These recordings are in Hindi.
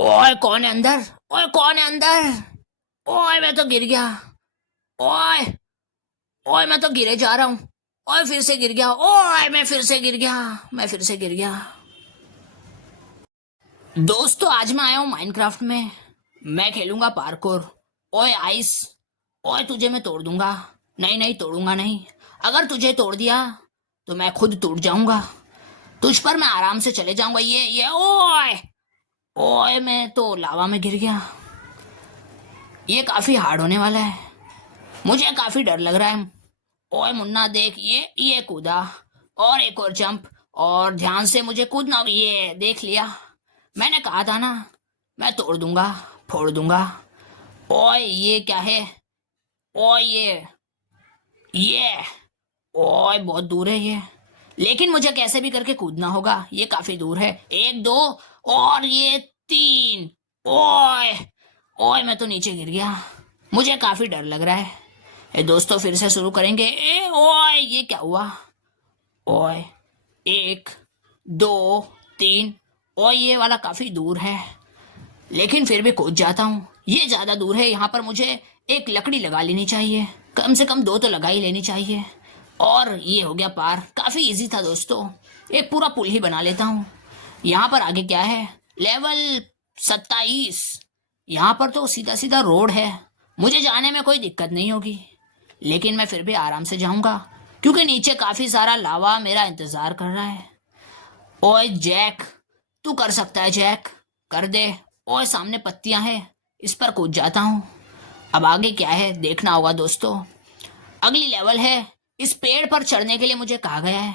ओए कौन है अंदर? ओए कौन है अंदर? ओए मैं तो गिर गया। ओए ओए मैं तो गिरे जा रहा हूँ। ओए फिर से गिर गया। ओए मैं फिर से गिर गया। मैं फिर से गिर गया। दोस्तों आज मैं आया हूँ माइनक्राफ्ट में। मैं खेलूंगा पार्कोर। ओए आइस। ओए तुझे मैं तोड़ दूंगा। नहीं नहीं तोड़ूंगा नहीं। अगर तुझे तोड़ दिया तो मैं खुद टूट जाऊंगा। तुझ पर मैं आराम से चले जाऊंगा। ये ओए। ओए मैं तो लावा में गिर गया। ये काफी हार्ड होने वाला है। मुझे काफी डर लग रहा है। ओए मुन्ना देख ये कूदा। और एक और जंप। और ध्यान से मुझे कूदना होगा। ये देख लिया। मैंने कहा था ना। मैं तोड़ दूंगा। फोड़ दूंगा। ओए ये क्या है? ओए ये ओए बहुत दूर है ये। लेकिन मुझे कैसे भी करके कूदना होगा। ये काफी दूर है। एक दो और ये तीन। ओए ओए मैं तो नीचे गिर गया। मुझे काफी डर लग रहा है। दोस्तों फिर से शुरू करेंगे। ओए ये क्या हुआ? ओए एक दो तीन। ओए ये वाला काफी दूर है। लेकिन फिर भी कूद जाता हूँ। ये ज्यादा दूर है। यहाँ पर मुझे एक लकड़ी लगा लेनी चाहिए। कम से कम दो तो लगा ही लेनी चाहिए। और ये हो गया पार। काफी इजी था दोस्तों। एक पूरा पुल ही बना लेता हूँ। यहाँ पर आगे क्या है? लेवल 27। यहाँ पर तो सीधा सीधा रोड है। मुझे जाने में कोई दिक्कत नहीं होगी। लेकिन मैं फिर भी आराम से जाऊंगा क्योंकि नीचे काफी सारा लावा मेरा इंतजार कर रहा है। ओए जैक। तू कर सकता है जैक। कर दे। ओए सामने पत्तियां हैं। इस पर कूद जाता हूँ। अब आगे क्या है देखना होगा दोस्तों। अगली लेवल है। इस पेड़ पर चढ़ने के लिए मुझे कहा गया है।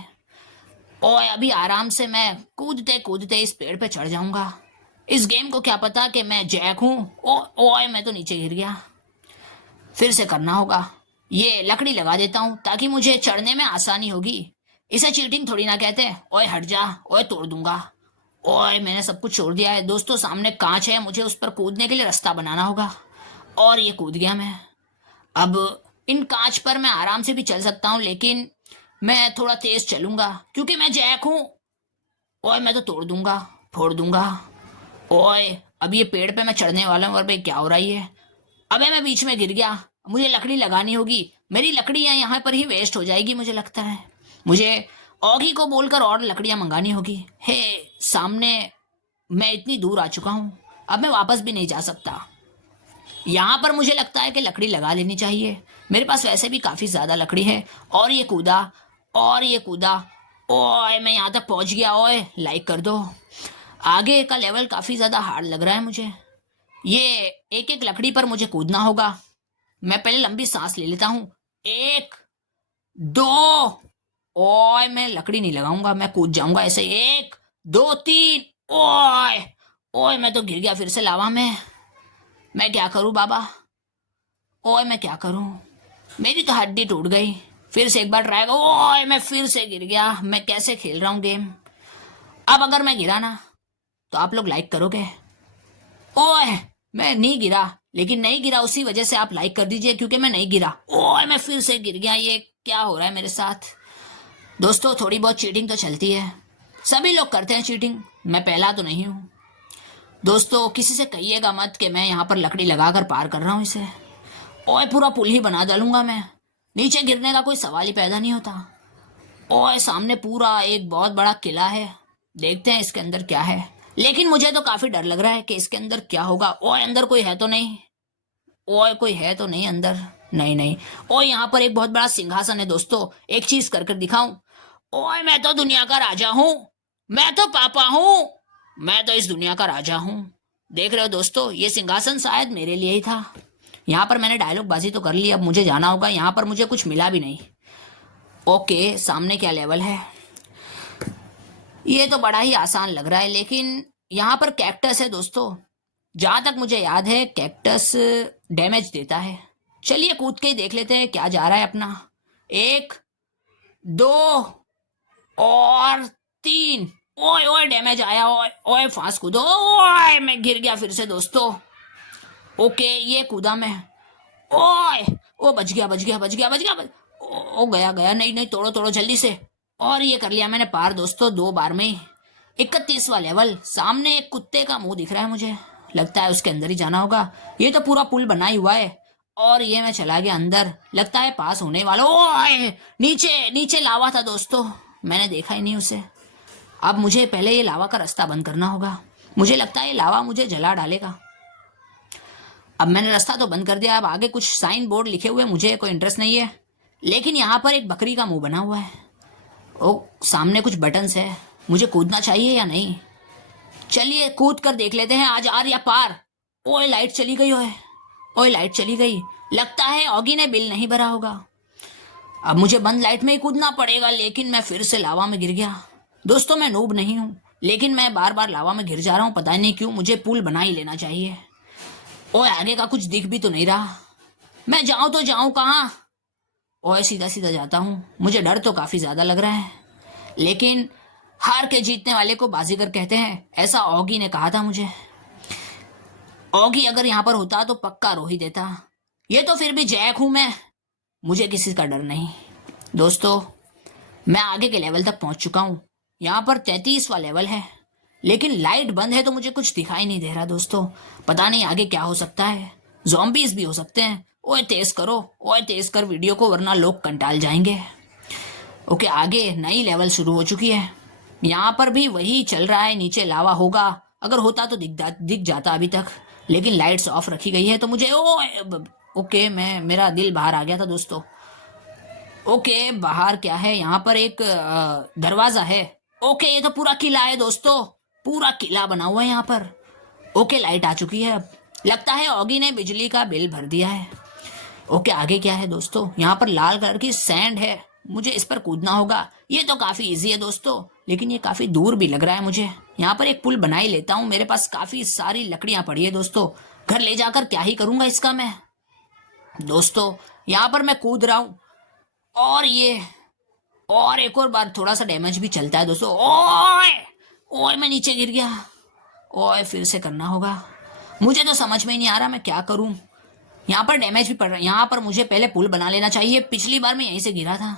ओए अभी आराम से मैं कूदते कूदते इस पेड़ पे चढ़ जाऊंगा। इस गेम को क्या पता कि मैं जैक हूँ। ओए मैं तो नीचे गिर गया। फिर से करना होगा। ये लकड़ी लगा देता हूँ ताकि मुझे चढ़ने में आसानी होगी। इसे चीटिंग थोड़ी ना कहते। ओए हट जा। ओए तोड़ दूंगा। ओए मैंने सब कुछ छोड़ दिया है दोस्तों। सामने कांच है। मुझे उस पर कूदने के लिए रास्ता बनाना होगा। और ये कूद गया मैं। अब इन कांच पर मैं आराम से भी चल सकता हूँ लेकिन मैं थोड़ा तेज चलूंगा क्योंकि मैं जैक हूँ। ओए मैं तो तोड़ दूंगा। फोड़ दूंगा। ओए अब ये पेड़ पे मैं चढ़ने वाला हूँ और भाई क्या हो रहा है ये? अबे मैं बीच में गिर गया। मुझे लकड़ी लगानी होगी। मेरी लकड़ियां यहाँ पर ही वेस्ट हो जाएगी मुझे लगता है। मुझे ऑगी को बोलकर और लकड़ियां मंगानी होगी। हे सामने मैं इतनी दूर आ चुका हूँ। अब मैं वापस भी नहीं जा सकता। यहाँ पर मुझे लगता है कि लकड़ी लगा लेनी चाहिए। मेरे पास वैसे भी काफी ज्यादा लकड़ी है। और ये कूदा। और ये कूदा। ओए मैं यहाँ तक पहुंच गया। ओए लाइक कर दो। आगे का लेवल काफी ज्यादा हार्ड लग रहा है मुझे। ये एक एक लकड़ी पर मुझे कूदना होगा। मैं पहले लंबी सांस ले लेता हूँ। एक दो। ओए मैं लकड़ी नहीं लगाऊंगा। मैं कूद जाऊंगा ऐसे। एक दो तीन। ओए ओए मैं तो गिर गया फिर से लावा में। मैं क्या करूं बाबा? ओए मैं क्या करूं? मेरी तो हड्डी टूट गई। फिर से एक बार ट्राई। ओए मैं फिर से गिर गया। मैं कैसे खेल रहा हूँ गेम? अब अगर मैं गिरा ना तो आप लोग लाइक करोगे? ओए मैं नहीं गिरा। लेकिन नहीं गिरा उसी वजह से आप लाइक कर दीजिए क्योंकि मैं नहीं गिरा। ओए मैं फिर से गिर गया। ये क्या हो रहा है मेरे साथ? दोस्तों थोड़ी बहुत चीटिंग तो चलती है। सभी लोग करते हैं चीटिंग। मैं पहला तो नहीं हूँ। दोस्तों किसी से कहिएगा मत कि मैं यहाँ पर लकड़ी लगाकर पार कर रहा हूँ इसे। ओए पूरा पुल ही बना डालूंगा मैं। नीचे गिरने का कोई सवाल ही पैदा नहीं होता। ओए सामने पूरा एक बहुत बड़ा किला है। देखते हैं इसके अंदर क्या है। लेकिन मुझे तो काफी डर लग रहा है कि इसके अंदर क्या होगा। ओए अंदर कोई है तो नहीं? ओए कोई है तो नहीं अंदर? नहीं नहीं। ओए यहाँ पर एक बहुत बड़ा सिंहासन है दोस्तों। एक चीज कर कर दिखाऊं। ओए मैं तो दुनिया का राजा हूँ। मैं तो पापा हूँ। मैं तो इस दुनिया का राजा हूँ। देख रहे हो दोस्तों ये सिंहासन शायद मेरे लिए ही था। यहाँ पर मैंने डायलॉग बाजी तो कर ली। अब मुझे जाना होगा। यहाँ पर मुझे कुछ मिला भी नहीं। ओके सामने क्या लेवल है? ये तो बड़ा ही आसान लग रहा है लेकिन यहाँ पर कैक्टस है दोस्तों। जहां तक मुझे याद है कैक्टस डैमेज देता है। चलिए कूद के ही देख लेते हैं क्या जा रहा है अपना। एक दो और तीन। ओए ओए डैमेज आया। ओए ओए फांस कूदो। ओए मैं गिर गया फिर से दोस्तों। ओके ये कूदा मैं। ओए ओ बच गया बच गया बच गया बच गया ओ गया गया। नहीं नहीं तोड़ो तोड़ो जल्दी से। और ये कर लिया मैंने पार दोस्तों 2 बार में ही। 31वां लेवल। सामने एक कुत्ते का मुंह दिख रहा है मुझे। लगता है उसके अंदर ही जाना होगा। ये तो पूरा पुल बना ही हुआ है और ये मैं चला गया अंदर, लगता है पास होने वाला। ओए नीचे नीचे लावा था दोस्तों, मैंने देखा ही नहीं उसे। अब मुझे पहले ये लावा का रास्ता बंद करना होगा, मुझे लगता है ये लावा मुझे जला डालेगा। अब मैंने रास्ता तो बंद कर दिया। अब आगे कुछ साइन बोर्ड लिखे हुए, मुझे कोई इंटरेस्ट नहीं है, लेकिन यहाँ पर एक बकरी का मुंह बना हुआ है। ओ सामने कुछ बटन्स है, मुझे कूदना चाहिए या नहीं? चलिए कूद कर देख लेते हैं, आज आर या पार। ओए लाइट चली गई, ओए लाइट चली गई, लगता है ऑगी ने बिल नहीं भरा होगा। अब मुझे बंद लाइट में ही कूदना पड़ेगा, लेकिन मैं फिर से लावा में गिर गया। दोस्तों मैं नूब नहीं हूँ, लेकिन मैं बार बार लावा में गिर जा रहा हूँ, पता नहीं क्यों। मुझे पुल बना ही लेना चाहिए। ओए आगे का कुछ दिख भी तो नहीं रहा, मैं जाऊं तो जाऊं कहाँ? ओए सीधा सीधा जाता हूँ, मुझे डर तो काफी ज्यादा लग रहा है, लेकिन हार के जीतने वाले को बाजीगर कहते हैं, ऐसा ऑगी ने कहा था मुझे। ऑगी अगर यहाँ पर होता तो पक्का रो ही देता। ये तो फिर भी जैक हूं मैं, मुझे किसी का डर नहीं। दोस्तों मैं आगे के लेवल तक पहुंच चुका हूँ, यहाँ पर 33वां लेवल है, लेकिन लाइट बंद है तो मुझे कुछ दिखाई नहीं दे रहा। दोस्तों पता नहीं आगे क्या हो सकता है, ज़ॉम्बीज़ भी हो सकते हैं। ओए तेज करो, ओए तेज कर वीडियो को, वरना लोग कंटाल जाएंगे। ओके आगे नई लेवल शुरू हो चुकी है, यहाँ पर भी वही चल रहा है, नीचे लावा होगा, अगर होता तो दिख जाता अभी तक, लेकिन लाइट्स ऑफ रखी गई है तो मुझे ओके मैं मेरा दिल बाहर आ गया था दोस्तों। ओके बाहर क्या है, यहाँ पर एक दरवाजा है। ओके ये तो पूरा किला है दोस्तों, पूरा किला बना हुआ है यहाँ पर। ओके लाइट आ चुकी है, अब लगता है ऑगी ने बिजली का बिल भर दिया है। ओके आगे क्या है दोस्तों, यहाँ पर लाल कलर की सैंड है, मुझे इस पर कूदना होगा। ये तो काफी इजी है दोस्तों, लेकिन ये काफी दूर भी लग रहा है मुझे। यहाँ पर एक पुल बना ही लेता हूँ, मेरे पास काफी सारी लकड़ियां पड़ी है दोस्तों, घर ले जाकर क्या ही करूंगा इसका मैं। दोस्तों यहाँ पर मैं कूद रहा हूँ और ये और एक और बार थोड़ा सा डैमेज भी चलता है दोस्तों। ओए ओए मैं नीचे गिर गया, ओए फिर से करना होगा। मुझे तो समझ में ही नहीं आ रहा मैं क्या करूं, यहाँ पर डैमेज भी पड़ रहा है। यहाँ पर मुझे पहले पुल बना लेना चाहिए, पिछली बार मैं यहीं से गिरा था।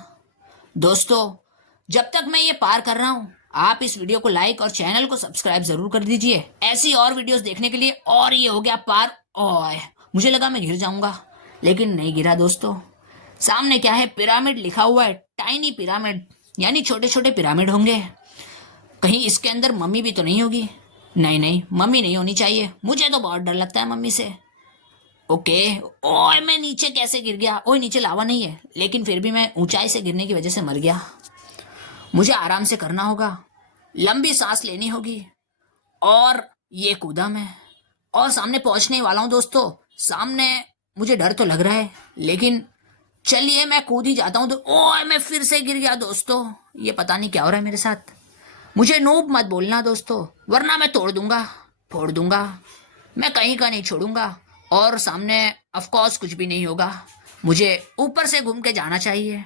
दोस्तों जब तक मैं ये पार कर रहा हूँ, आप इस वीडियो को लाइक और चैनल को सब्सक्राइब जरूर कर दीजिए ऐसी और वीडियोस देखने के लिए। और ये हो गया पार। ओए मुझे लगा मैं गिर जाऊंगा, लेकिन नहीं गिरा दोस्तों। सामने क्या है, पिरामिड लिखा हुआ है, टाइनी पिरामिड, यानी छोटे छोटे पिरामिड होंगे। कहीं इसके अंदर मम्मी भी तो नहीं होगी? नहीं नहीं मम्मी नहीं होनी चाहिए, मुझे तो बहुत डर लगता है मम्मी से। ओके ओए मैं नीचे कैसे गिर गया? ओए नीचे लावा नहीं है, लेकिन फिर भी मैं ऊंचाई से गिरने की वजह से मर गया। मुझे आराम से करना होगा, लंबी सांस लेनी होगी, और ये कूदा मैं और सामने पहुंचने वाला हूं दोस्तों। सामने मुझे डर तो लग रहा है, लेकिन चलिए मैं कूद ही जाता हूं। तो ओए मैं फिर से गिर गया दोस्तों, ये पता नहीं क्या हो रहा है मेरे साथ। मुझे नूब मत बोलना दोस्तों, वरना मैं तोड़ दूंगा, फोड़ दूंगा, मैं कहीं का नहीं छोड़ूंगा। और सामने ऑफ कोर्स कुछ भी नहीं होगा, मुझे ऊपर से घूम के जाना चाहिए।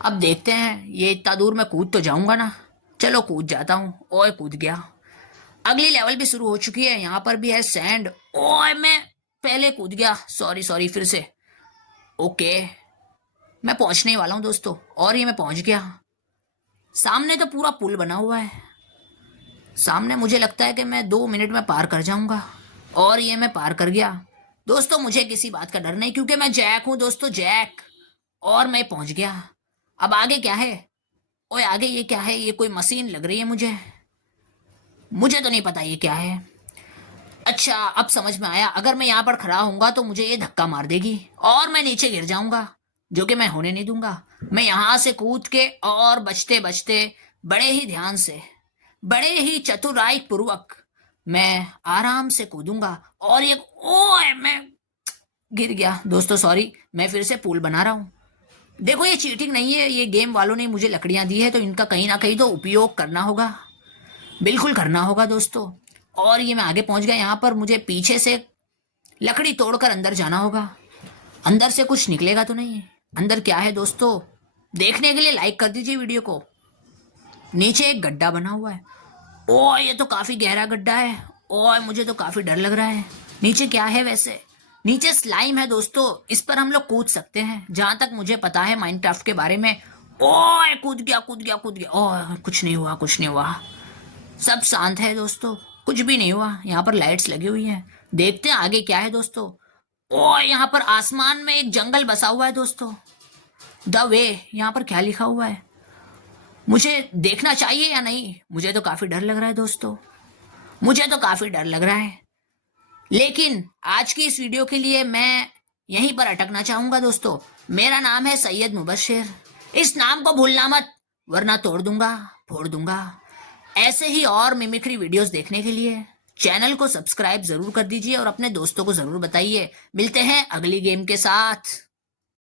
अब देखते हैं, ये इतना दूर मैं कूद तो जाऊंगा ना, चलो कूद जाता हूँ। ओए कूद गया, अगली लेवल भी शुरू हो चुकी है, यहाँ पर भी है सैंड। ओए मैं पहले कूद गया, सॉरी सॉरी फिर से। ओके मैं पहुंचने ही वाला हूँ दोस्तों, और ये मैं पहुंच गया। सामने तो पूरा पुल बना हुआ है, सामने मुझे लगता है कि मैं 2 मिनट में पार कर जाऊंगा, और ये मैं पार कर गया दोस्तों। मुझे किसी बात का डर नहीं, क्योंकि मैं जैक हूं दोस्तों, जैक। और मैं पहुंच गया। अब आगे क्या है? ओए आगे ये क्या है? ये कोई मशीन लग रही है मुझे तो नहीं पता ये क्या है। अच्छा अब समझ में आया, अगर मैं यहाँ पर खड़ा होऊंगा तो मुझे ये धक्का मार देगी और मैं नीचे गिर जाऊंगा, जो कि मैं होने नहीं दूंगा। मैं यहाँ से कूद के और बचते बचते बड़े ही ध्यान से, बड़े ही चतुराई पूर्वक मैं आराम से कूदूंगा। और ये ओए मैं गिर गया दोस्तों, सॉरी। मैं फिर से पुल बना रहा हूँ। देखो ये चीटिंग नहीं है, ये गेम वालों ने मुझे लकड़ियां दी है, तो इनका कहीं ना कहीं तो उपयोग करना होगा, बिल्कुल करना होगा दोस्तों। और ये मैं आगे पहुंच गया, यहाँ पर मुझे पीछे से लकड़ी तोड़कर अंदर जाना होगा। अंदर से कुछ निकलेगा तो नहीं? अंदर क्या है दोस्तों, देखने के लिए लाइक कर दीजिए वीडियो को। नीचे एक गड्ढा बना हुआ है, ओ ये तो काफी गहरा गड्ढा है, और मुझे तो काफी डर लग रहा है। नीचे क्या है वैसे? नीचे स्लाइम है दोस्तों, इस पर हम लोग कूद सकते हैं, जहां तक मुझे पता है माइनक्राफ्ट के बारे में। ओए कूद गया कूद गया कूद गया, ओह कुछ नहीं हुआ, कुछ नहीं हुआ, सब शांत है दोस्तों। कुछ भी नहीं हुआ, यहाँ पर लाइट्स लगी हुई हैं। देखते हैं आगे क्या है दोस्तों। ओ यहाँ पर आसमान में एक जंगल बसा हुआ है दोस्तों। द वे, यहाँ पर क्या लिखा हुआ है? मुझे देखना चाहिए या नहीं? मुझे तो काफी डर लग रहा है दोस्तों, मुझे तो काफी डर लग रहा है। लेकिन आज की इस वीडियो के लिए मैं यहीं पर अटकना चाहूंगा दोस्तों। मेरा नाम है सैयद मुबश्शिर। इस नाम को भूलना मत, वरना तोड़ दूंगा, फोड़ दूंगा। ऐसे ही और मिमिक्री वीडियोस देखने के लिए चैनल को सब्सक्राइब जरूर कर दीजिए और अपने दोस्तों को जरूर बताइए। मिलते हैं अगली गेम के साथ।